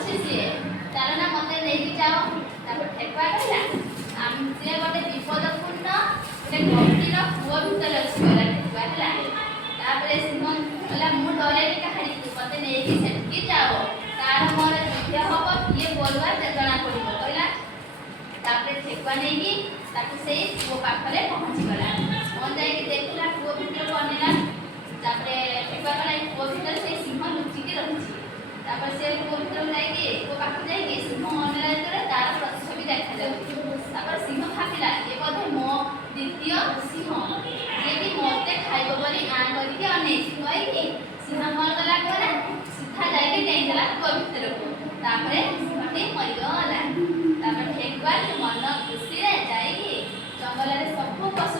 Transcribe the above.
ଅଛି ସିଏ ଚାଲ ନା ମତେ ନେଇକି ଯାଅ। ତାପରେ ଠେକୁଆ କହିଲା ସିଏ ଗୋଟେ ବିପଦପୂର୍ଣ୍ଣ ଗୋଟେ ଗଭୀର କୂଅ ଭିତରେ ଅଛି କହିଲା ଠେକୁଆ ହେଲା। ତାପରେ ସିଂହ କହିଲା ମୁଁ ଡରେନି କାହାରିକୁ, ମତେ ନେଇକି ସେଠିକି ଯାଅ, ତାର ମୋର ଯୁଦ୍ଧ ହବ, କିଏ ବଳୁଆ ଜଣା ପଡିବ କହିଲା। ତାପରେ ଠେକୁଆ ନେଇକି ତାକୁ ସେଇ କୂଅ ପାଖରେ ପହଞ୍ଚିଗଲା। ଯାଇକି ଦେଖିଲା କୂଅ ଭିତରକୁ ଅନେଇଲା। ତାପରେ ଠେକୁଆ କହିଲା ଏ କୂଅ ଭିତରେ ସେଇ ସିଂହ ଲୁଚିକି ରହିଛି। ତାପରେ ସେ କୂଅ ଭିତରକୁ ଯାଇକି କୂଅ ପାଖକୁ ଯାଇକି ସିଂହ ଅନେଇଲା ଯେତେବେଳେ ତାର ପ୍ରତିଛବି ଦେଖାଯାଉଛି। ତାପରେ ସିଂହ ଭାବିଲା ଏ ବୋଧେ ମୋ ଦ୍ୱିତୀୟ ସିଂହ, ଯିଏକି ମୋତେ ଖାଇବ ବୋଲି ଆଁ କରିକି ଅନେଇଛି କହିକି ସିଂହ କ'ଣ କଲା କହିଲା ସିଧା ଯାଇକି ଡେଇଁଦେଲା କୂଅ ଭିତରକୁ। ତାପରେ ସିଂହଟି ମରିଗଲା। ତାପରେ ଠେକୁଆ ମନ ଖୁସିରେ ଯାଇକି ଜଙ୍ଗଲରେ ସବୁ ପଶୁ